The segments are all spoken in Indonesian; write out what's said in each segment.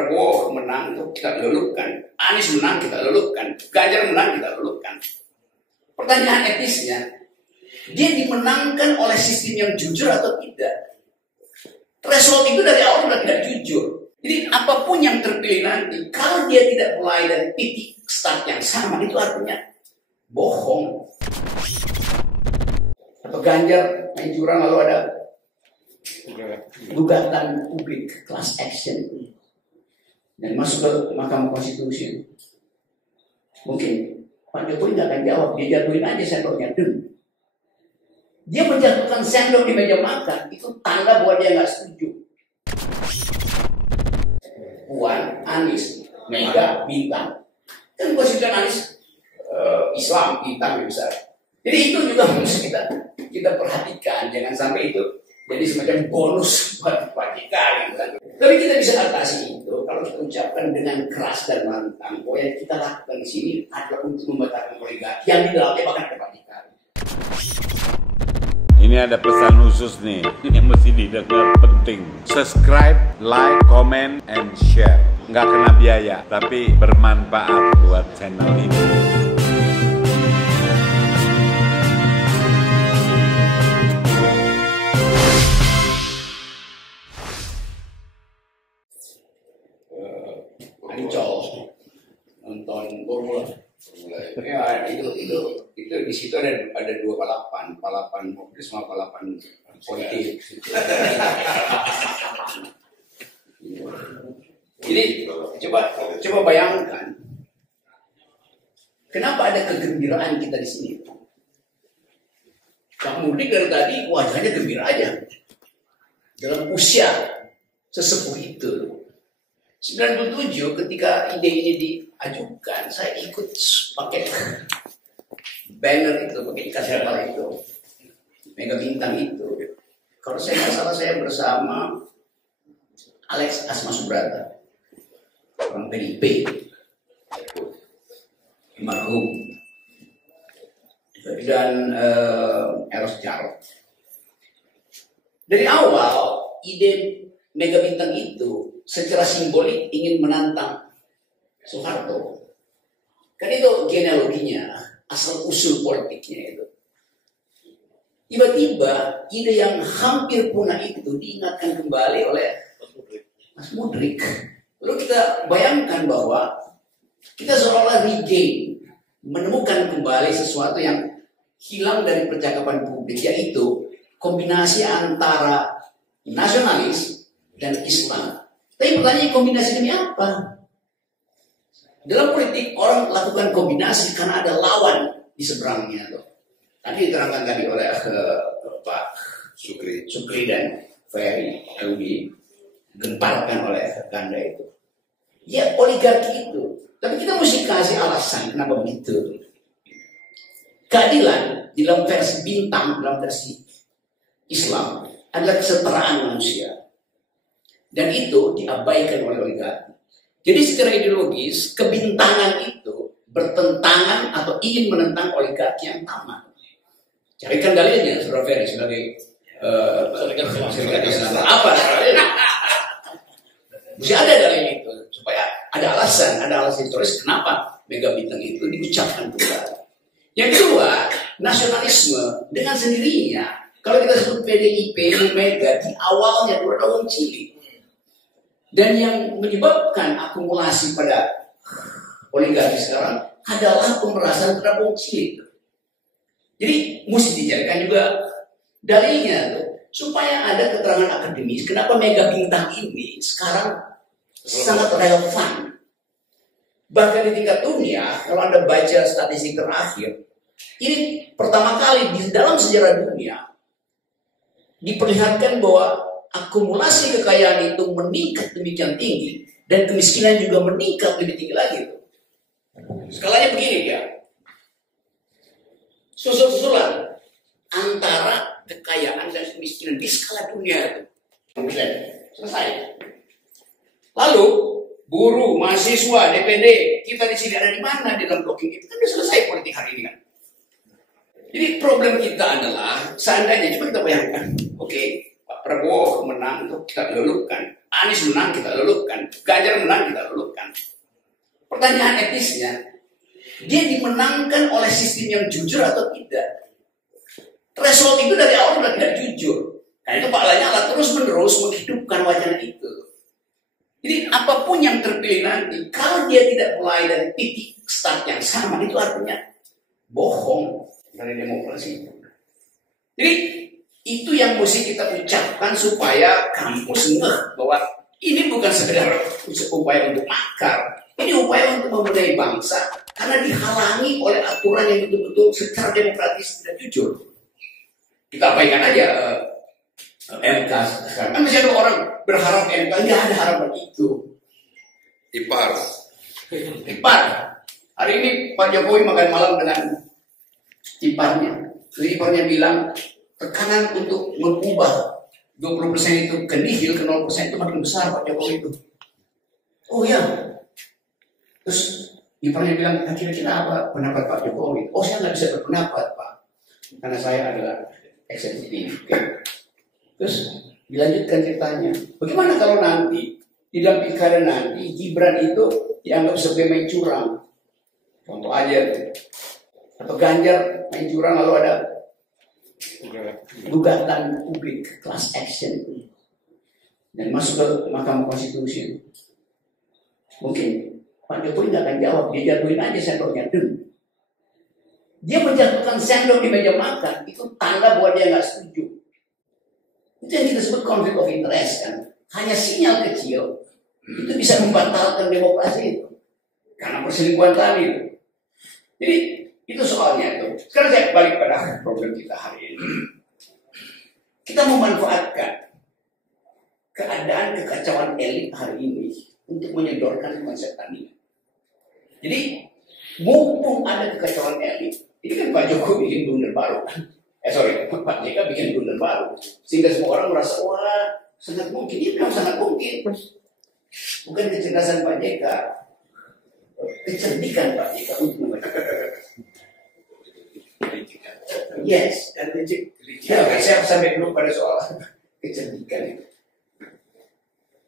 Prabowo menang itu kita luluhkan, Anies menang kita luluhkan, Ganjar menang kita luluhkan. Pertanyaan etisnya, dia dimenangkan oleh sistem yang jujur atau tidak? Threshold itu dari awal sudah tidak jujur. Jadi apapun yang terpilih nanti, kalau dia tidak mulai dari titik start yang sama, itu artinya bohong. Atau Ganjar main curang lalu ada gugatan publik, class action, dan masuk ke Mahkamah Konstitusi. Mungkin Pak Jokowi nggak akan jawab, dia jatuhin aja sendoknya. Dia menjatuhkan sendok di meja makan, itu tanda bahwa dia nggak setuju. Puan, Anies, Mega, Bintang, kan konstituen Anies Islam, Bintang besar. Jadi itu juga harus kita perhatikan, jangan sampai itu jadi semacam bonus buat Pak JK gitu kan. Tapi kita bisa atasi itu kalau kita ucapkan dengan keras dan lantang bahwa yang kita lakukan di sini adalah untuk membatalkan oligarki yang di dalamnya bahkan ada Pak JK. Ini ada pesan khusus nih yang mesti didengar, penting. Subscribe, like, comment, and share. Nggak kena biaya, tapi bermanfaat buat channel ini. Ancol nonton Formula. Ya, itu di situ ada dua balapan mobil sama balapan politik. Jadi coba bayangkan, kenapa ada kegembiraan kita di sini? Pak Mudik dari tadi wajahnya gembira aja dalam usia sesepuh itu. 97 ketika ide ini diajukan, saya ikut pakai banner itu, pakai ikat herbal itu, Mega Bintang itu. Kalau saya nggak salah, saya bersama Alex Asma Subrata, orang PDIP, marhum, dan Eros Jarot. Dari awal ide Mega Bintang itu secara simbolik ingin menantang Soeharto. Kan itu genealoginya, asal usul politiknya itu. Tiba-tiba ide yang hampir punah itu diingatkan kembali oleh Mas Mudrik. Lalu kita bayangkan bahwa kita seolah-olah regain, menemukan kembali sesuatu yang hilang dari percakapan publik, yaitu kombinasi antara nasionalis dan Islam. Tapi pertanyaannya, kombinasi demi apa? Dalam politik orang lakukan kombinasi karena ada lawan di seberangnya. Tadi diterangkan tadi oleh Pak Sukri dan Ferry yang digemparkan oleh Ganda itu. Ya, oligarki itu. Tapi kita mesti kasih alasan kenapa begitu. Keadilan di dalam versi Bintang, dalam versi Islam adalah kesetaraan manusia. Dan itu diabaikan oleh oligarki. Jadi secara ideologis, kebintangan itu bertentangan atau ingin menentang oligarki yang tamat. Carikan dalilnya, Saudara Ferry, sebagai apa? Mesti ada dalil itu, supaya ada alasan historis kenapa Mega Bintang itu diucapkan kembali. Yang kedua, nasionalisme dengan sendirinya. Kalau kita sebut PDIP, Mega di awalnya itu ada wong cilik. Dan yang menyebabkan akumulasi pada oligarki sekarang adalah pemerasan terhadap wong cilik. Jadi mesti dicarikan juga dalilnya tuh, supaya ada keterangan akademis kenapa Mega Bintang ini sekarang sangat relevan. Bahkan di tingkat dunia, kalau Anda baca statistik terakhir, ini pertama kali di dalam sejarah dunia diperlihatkan bahwa akumulasi kekayaan itu meningkat demikian tinggi dan kemiskinan juga meningkat lebih tinggi lagi. Skalanya begini ya, susul-susulan antara kekayaan dan kemiskinan di skala dunia itu selesai. Lalu buruh, mahasiswa, DPD, kita di sini ada di mana di dalam blocking itu? Kan sudah selesai politik hari ini kan. Jadi problem kita adalah seandainya, coba kita bayangkan, oke, Pak Prabowo menang itu kita luluhkan, Anies menang kita luluhkan, Ganjar menang kita luluhkan. Pertanyaan etisnya, dia dimenangkan oleh sistem yang jujur atau tidak? Threshold itu dari awal sudah tidak jujur. Karena itu Pak Lanyala terus-menerus menghidupkan wacana itu. Jadi apapun yang terpilih nanti, kalau dia tidak mulai dari titik start yang sama, itu artinya bohong dari demokrasi. Jadi itu yang mesti kita ucapkan supaya kampus ngeh bahwa ini bukan sekedar upaya untuk makar, ini upaya untuk membenahi bangsa karena dihalangi oleh aturan yang betul-betul secara demokratis tidak jujur. Kita abaikan aja MK sekarang. Kan masih ada orang berharap MK, nggak ada harapan itu. Ipar. Hari ini Pak Jokowi makan malam dengan iparnya. Jadi iparnya bilang tekanan untuk mengubah 20% itu ke nihil, ke 0% itu makin besar Pak Jokowi itu. Oh ya. Terus iparnya bilang, kira-kira apa pendapat Pak Jokowi? Oh, saya nggak bisa berpendapat Pak, karena saya adalah eksekutif. Okay. Terus dilanjutkan ceritanya. Bagaimana kalau nanti di dalam pilkada nanti Gibran itu dianggap sebagai main curang? Contoh aja. Atau Ganjar main curang lalu ada gugatan publik class action dan masuk ke Mahkamah Konstitusi. Mungkin Pak Jokowi nggak akan jawab, dia jatuhin aja sendoknya. Dia menjatuhkan sendok di meja makan, itu tanda bahwa dia nggak setuju. Itu yang kita sebut konflik of interest kan. Hanya sinyal kecil itu bisa membatalkan demokrasi itu karena perselingkuhan tadi. Jadi itu soalnya itu. Sekarang saya balik pada problem kita hari ini. Kita memanfaatkan keadaan kekacauan elit hari ini untuk menyodorkan konsep tadi. Jadi mumpung ada kekacauan elit, ini kan Pak Jokowi bikin blunder baru kan? Pak JK bikin blunder baru, sehingga semua orang merasa wah sangat mungkin. Ini memang sangat mungkin. Bukan kecerdasan Pak JK, kecerdikan Pak JK untuk yes, dan saya sampai dulu pada soal kecerdikan itu.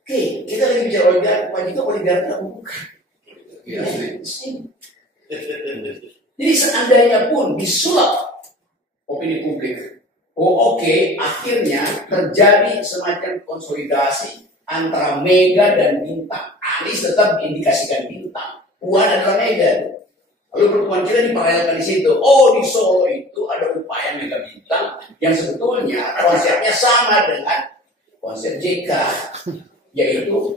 Oke, kita lagi bicara oligarki, Pak JK oligarki apa bukan? Jadi seandainya pun disulap opini publik, akhirnya terjadi semacam konsolidasi antara Mega dan Bintang. Anies tetap diindikasikan Bintang, Puan adalah Mega. Lalu pertemuan kita diparalelkan di situ. Oh, di Solo itu ada upaya Mega Bintang yang sebetulnya konsepnya sama dengan konsep JK, yaitu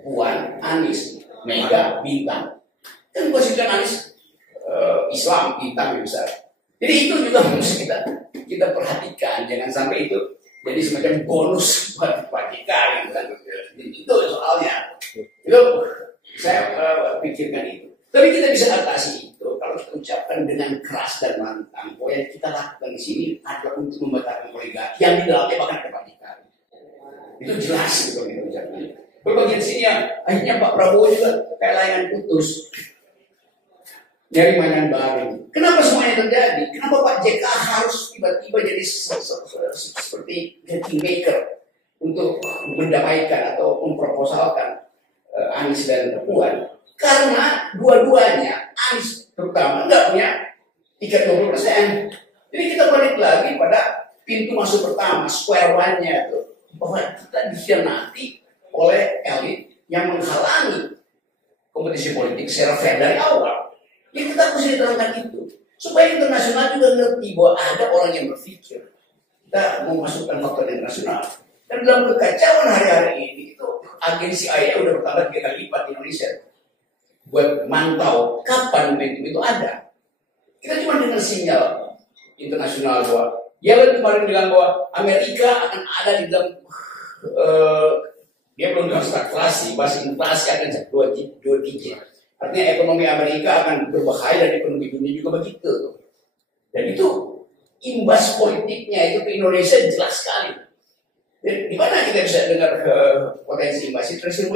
Puan, Anies, Mega, Bintang. Kan konsisten Anies Islam, Bintang besar. Jadi itu juga harus kita perhatikan, jangan sampai itu jadi semacam bonus buat Pak JK gitu kan. Itu soalnya. Itu saya pikirkan itu. Tapi kita bisa atasi itu kalau kita ucapkan dengan keras dan lantang. Bahwa yang kita lakukan di sini adalah untuk membatalkan oligarki yang di dalamnya bahkan ada Pak JK. Itu jelas gitu kalau kita ucapkan. Berbagian sini ya, akhirnya Pak Prabowo juga kayak layangan putus. Nyari mainan baru. Kenapa semuanya terjadi? Kenapa Pak JK harus tiba-tiba jadi seperti kingmaker untuk mendamaikan atau memproposalkan Anies dan Puan? Karena dua-duanya, Anies terutama, nggak punya tiket 20%. Jadi kita balik lagi pada pintu masuk pertama, square one-nya itu. Bahwa kita dikhianati oleh elit yang menghalangi kompetisi politik secara fair dari awal. Jadi kita mesti diterangkan itu. Supaya internasional juga ngerti bahwa ada orang yang berpikir. Kita mau masukkan faktor internasional. Dan dalam kekacauan hari-hari ini, itu agensi CIA udah bertambah 3 kali lipat di Indonesia. Buat mantau kapan momentum itu ada. Kita cuma dengar sinyal internasional bahwa Yellen kemarin bilang bahwa Amerika akan ada di dalam dia belum tahu stagflasi, bahasa inflasi akan 2 digit. Artinya ekonomi Amerika akan berbahaya dan ekonomi dunia juga begitu. Dan itu imbas politiknya itu ke Indonesia jelas sekali. Dan di mana kita bisa dengar potensi imbas itu? Sri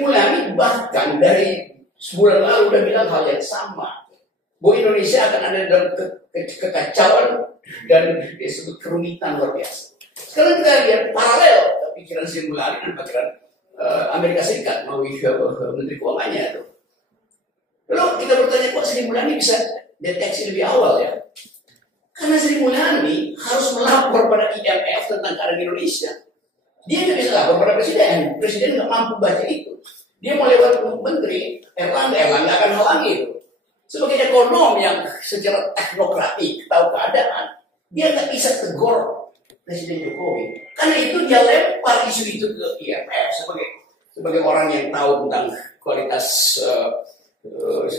Mulyani bahkan dari sebulan lalu udah bilang hal yang sama. Bahwa Indonesia akan ada dalam kekacauan dan disebut kerumitan luar biasa. Sekarang kita lihat paralel pikiran Sri Mulyani dan pikiran Amerika Serikat melalui Menteri Keuangannya itu. Lalu kita bertanya, kok Sri Mulyani bisa deteksi lebih awal ya? Karena Sri Mulyani harus melapor pada IMF tentang keadaan Indonesia. Dia nggak bisa lapor pada presiden. Presiden nggak mampu baca itu. Dia mau lewat menteri, Erlangga akan halangi itu. Sebagai ekonom yang secara teknokratik tahu keadaan, dia nggak bisa tegur Presiden Jokowi. Karena itu dia lempar isu itu ke IMF sebagai orang yang tahu tentang kualitas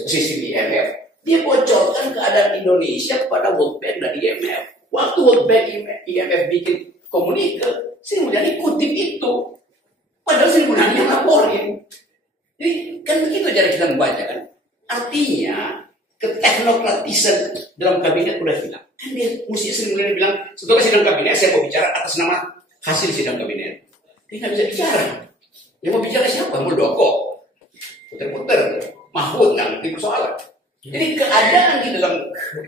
sistem IMF. Dia bocorkan keadaan Indonesia kepada World Bank dan IMF. Waktu World Bank IMF bikin komunike, Sri Mulyani kutip itu. Padahal Sri Mulyani yang laporin. Jadi kan begitu cara kita membaca kan. Artinya keteknokratisan dalam kabinet udah hilang. Kan dia mesti Sri Mulyani bilang, setelah sidang kabinet saya mau bicara atas nama hasil sidang kabinet. Dia nggak bisa bicara. Yang mau bicara siapa? Muldoko. Puter-puter. Mahfud nggak ngerti persoalan. Jadi keadaan di dalam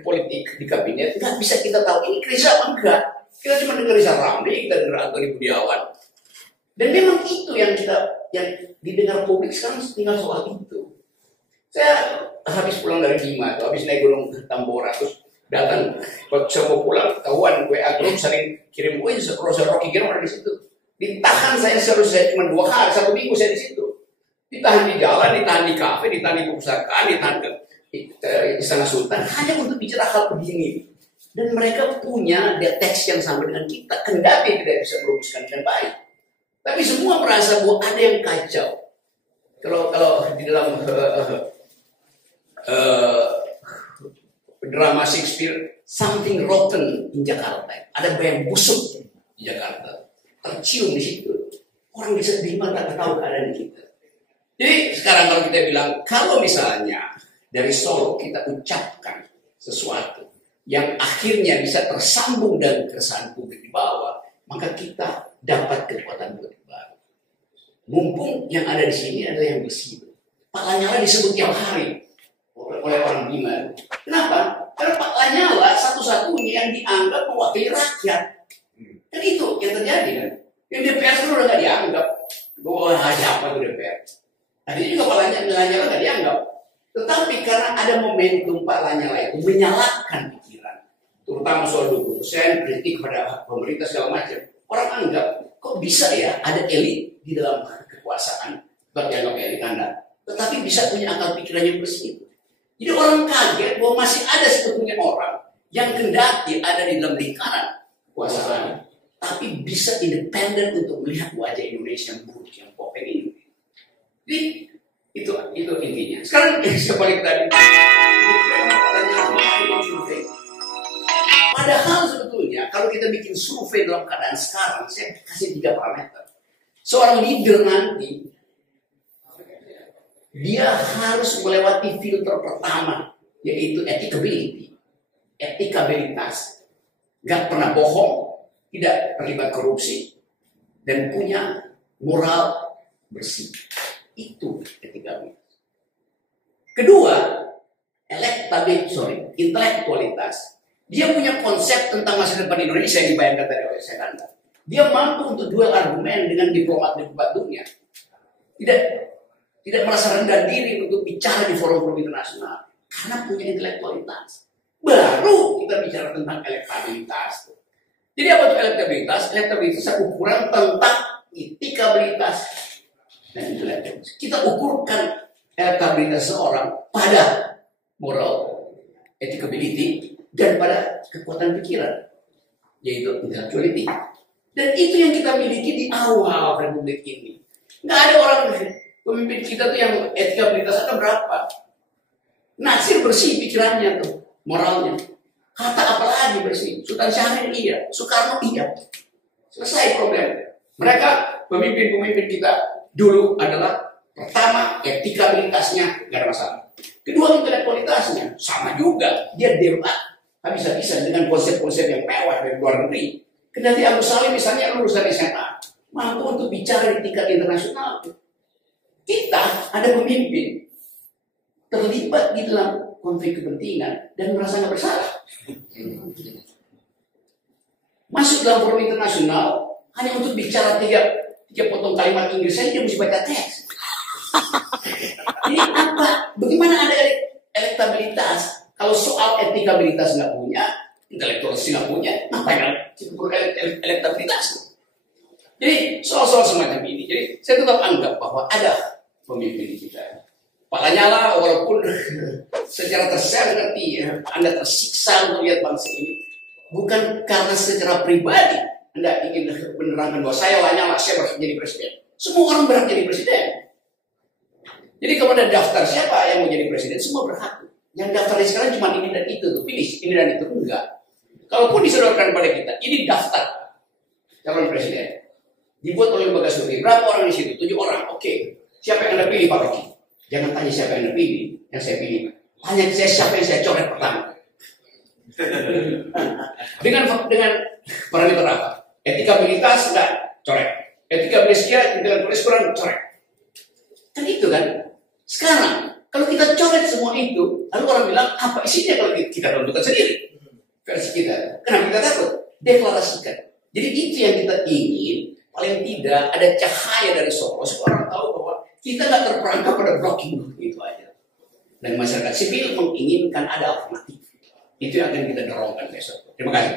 politik di kabinet nggak bisa kita tahu ini krisis apa enggak. Kita cuma dengar Rizal Ramli, kita dengar Antoni Budiawan. Dan memang itu yang didengar publik sekarang tinggal soal itu. Saya habis pulang dari Bima, habis naik gunung Tambora, terus datang, waktu saya mau pulang, ketahuan WA grup sering kirim gue, Rosa Rocky Gerung ada di situ. Ditahan saya seharusnya cuma 2 hari, 1 minggu saya di situ. Ditahan di jalan, ditahan di kafe, ditahan di perpustakaan, ditahan ke Istana Sultan, hanya untuk bicara hal begini. Dan mereka punya deteksi yang sama dengan kita, kendati tidak bisa merumuskan dengan baik. Tapi semua merasa bahwa ada yang kacau. Kalau di dalam drama Shakespeare, something rotten in Jakarta. Ada yang busuk di Jakarta, tercium di situ. Orang bisa terima tak tahu keadaan kita. Jadi sekarang kalau kita bilang, kalau misalnya dari Solo kita ucapkan sesuatu yang akhirnya bisa tersambung dan keresahan publik di bawah, maka kita dapat kekuatan baru. Mumpung yang ada di sini adalah yang bersih. Pak Lanyala disebut tiap hari oleh orang Bima. Kenapa? Karena Pak Lanyala satu-satunya yang dianggap mewakili rakyat. Kan itu yang terjadi kan. Yang DPR itu udah nggak dianggap. Bahwa siapa itu DPR. Tadi juga Pak Lanyala nggak dianggap. Tetapi karena ada momentum Pak Lanyala itu menyalahkan pikiran, terutama soal 20%, kritik pada pemerintah segala macam. Orang anggap, kok bisa ya ada elit di dalam kekuasaan, dianggap elit Anda, tetapi bisa punya akal pikiran yang bersih. Jadi orang kaget bahwa masih ada sebetulnya orang yang kendati ada di dalam lingkaran kekuasaan, tapi bisa independen untuk melihat wajah Indonesia yang buruk, yang popeng ini. Jadi itu intinya. Sekarang sebalik tadi, padahal sebetulnya kalau kita bikin survei dalam keadaan sekarang, saya kasih 3 parameter. Seorang leader nanti dia harus melewati filter pertama, yaitu etikabilitas, gak pernah bohong, tidak terlibat korupsi, dan punya moral bersih. Itu etikabilitas. Kedua, intelektualitas. Dia punya konsep tentang masa depan Indonesia yang dibayangkan tadi oleh saya. Dia mampu untuk duel argumen dengan diplomat dunia. Tidak merasa rendah diri untuk bicara di forum-forum internasional. Karena punya intelektualitas. Baru kita bicara tentang elektabilitas. Jadi apa itu elektabilitas? Elektabilitas adalah ukuran tentang etikabilitas dan intelektualitas. Kita ukurkan elektabilitas seorang pada moral, etikability, dan pada kekuatan pikiran, yaitu intellectuality. Dan itu yang kita miliki di awal Republik ini. Nggak ada orang pemimpin kita tuh yang etikabilitas ada berapa. Nasir bersih pikirannya tuh, moralnya. Hatta apalagi bersih. Sultan Syahrir iya, Soekarno iya. Selesai problem. Mereka pemimpin-pemimpin kita dulu adalah pertama etikabilitasnya nggak ada masalah. Kedua intelektualitasnya sama juga. Dia debat habis-habisan dengan konsep-konsep yang mewah dari luar negeri. Kendati Agus Salim misalnya lulusan SMA, mampu untuk bicara di tingkat internasional. Kita ada pemimpin terlibat di dalam konflik kepentingan dan merasa nggak bersalah. Masuk dalam forum internasional hanya untuk bicara 3 tiap potong kalimat Inggris saja dia mesti baca teks. Ini apa? Bagaimana ada elektabilitas? Kalau soal etikabilitas nggak punya, intelektualitas nggak punya, ngapain elektabilitas? Jadi soal-soal semacam ini. Jadi saya tetap anggap bahwa ada pemimpin kita. Pak Lanyala walaupun secara saya ngerti ya, Anda tersiksa untuk lihat bangsa ini. Bukan karena secara pribadi Anda ingin menerangkan bahwa saya Lanyala, saya berhak jadi presiden. Semua orang berhak jadi presiden. Jadi kalau ada daftar siapa yang mau jadi presiden, semua berhak. Yang daftarnya sekarang cuma ini dan itu tuh, pilih ini dan itu, enggak. Kalaupun disodorkan pada kita, ini daftar calon presiden. Dibuat oleh lembaga survei. Berapa orang di situ? 7 orang. Oke. Siapa yang Anda pilih, Pak Rocky? Jangan tanya siapa yang Anda pilih, yang saya pilih. Tanya saya siapa yang saya coret pertama. dengan parameter apa? Etikabilitas enggak coret. Etikabilitas dia, intelektualitas kurang coret. Kan itu kan. Sekarang kalau kita coret semua itu, lalu orang bilang apa isinya kalau kita tentukan sendiri versi kita. Kenapa kita takut? Deklarasikan. Jadi itu yang kita ingin. Paling tidak ada cahaya dari Solo. Supaya orang tahu bahwa kita nggak terperangkap pada blocking itu aja. Dan masyarakat sipil menginginkan ada alternatif. Itu yang akan kita dorongkan besok. Terima kasih.